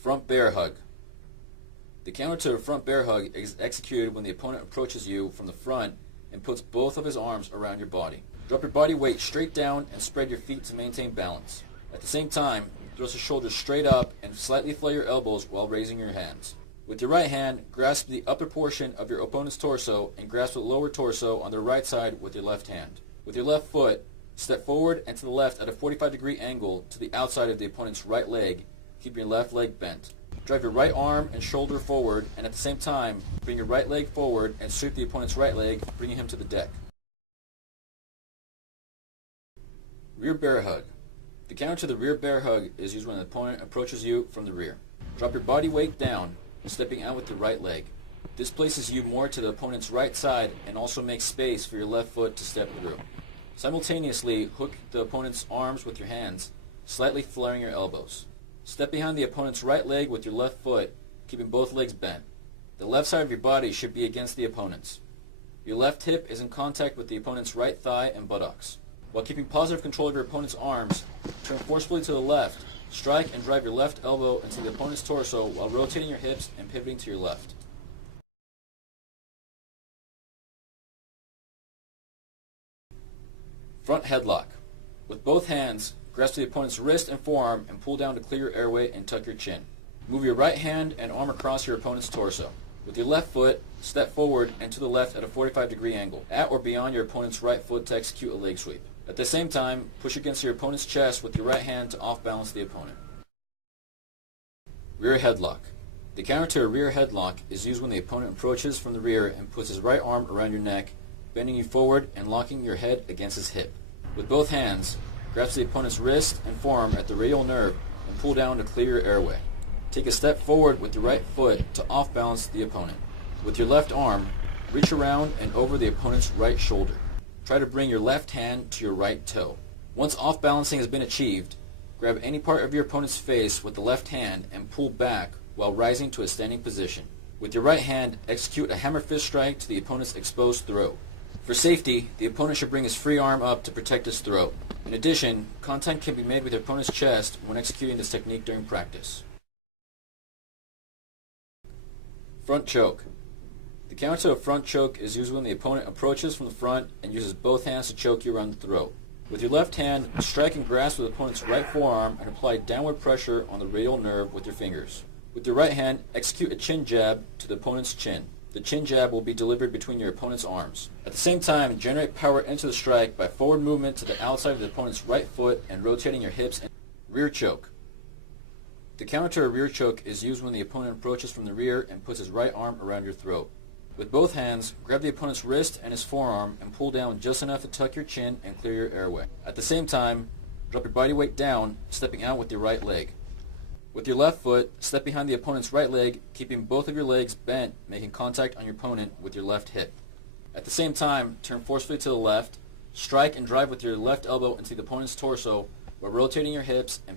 Front bear hug. The counter to a front bear hug is executed when the opponent approaches you from the front and puts both of his arms around your body. Drop your body weight straight down and spread your feet to maintain balance. At the same time, thrust your shoulders straight up and slightly flare your elbows while raising your hands. With your right hand, grasp the upper portion of your opponent's torso and grasp the lower torso on the right side with your left hand. With your left foot, step forward and to the left at a 45-degree angle to the outside of the opponent's right leg, keeping your left leg bent. Drive your right arm and shoulder forward, and at the same time, bring your right leg forward and sweep the opponent's right leg, bringing him to the deck. Rear bear hug. The counter to the rear bear hug is used when the opponent approaches you from the rear. Drop your body weight down, stepping out with your right leg. This places you more to the opponent's right side and also makes space for your left foot to step through. Simultaneously, hook the opponent's arms with your hands, slightly flaring your elbows. Step behind the opponent's right leg with your left foot, keeping both legs bent. The left side of your body should be against the opponent's. Your left hip is in contact with the opponent's right thigh and buttocks. While keeping positive control of your opponent's arms, turn forcefully to the left, strike and drive your left elbow into the opponent's torso while rotating your hips and pivoting to your left. Front headlock. With both hands, grasp the opponent's wrist and forearm and pull down to clear your airway and tuck your chin. Move your right hand and arm across your opponent's torso. With your left foot, step forward and to the left at a 45-degree angle, at or beyond your opponent's right foot to execute a leg sweep. At the same time, push against your opponent's chest with your right hand to off-balance the opponent. Rear headlock. The counter to a rear headlock is used when the opponent approaches from the rear and puts his right arm around your neck, bending you forward and locking your head against his hip. With both hands, grasp the opponent's wrist and forearm at the radial nerve and pull down to clear your airway. Take a step forward with your right foot to off-balance the opponent. With your left arm, reach around and over the opponent's right shoulder. Try to bring your left hand to your right toe. Once off-balancing has been achieved, grab any part of your opponent's face with the left hand and pull back while rising to a standing position. With your right hand, execute a hammer fist strike to the opponent's exposed throat. For safety, the opponent should bring his free arm up to protect his throat. In addition, contact can be made with your opponent's chest when executing this technique during practice. Front choke. The counter to a front choke is used when the opponent approaches from the front and uses both hands to choke you around the throat. With your left hand, strike and grasp the opponent's right forearm and apply downward pressure on the radial nerve with your fingers. With your right hand, execute a chin jab to the opponent's chin. The chin jab will be delivered between your opponent's arms. At the same time, generate power into the strike by forward movement to the outside of the opponent's right foot and rotating your hips. Rear choke. The counter to a rear choke is used when the opponent approaches from the rear and puts his right arm around your throat. With both hands, grab the opponent's wrist and his forearm and pull down just enough to tuck your chin and clear your airway. At the same time, drop your body weight down, stepping out with your right leg. With your left foot, step behind the opponent's right leg, keeping both of your legs bent, making contact on your opponent with your left hip. At the same time, turn forcefully to the left, strike and drive with your left elbow into the opponent's torso while rotating your hips and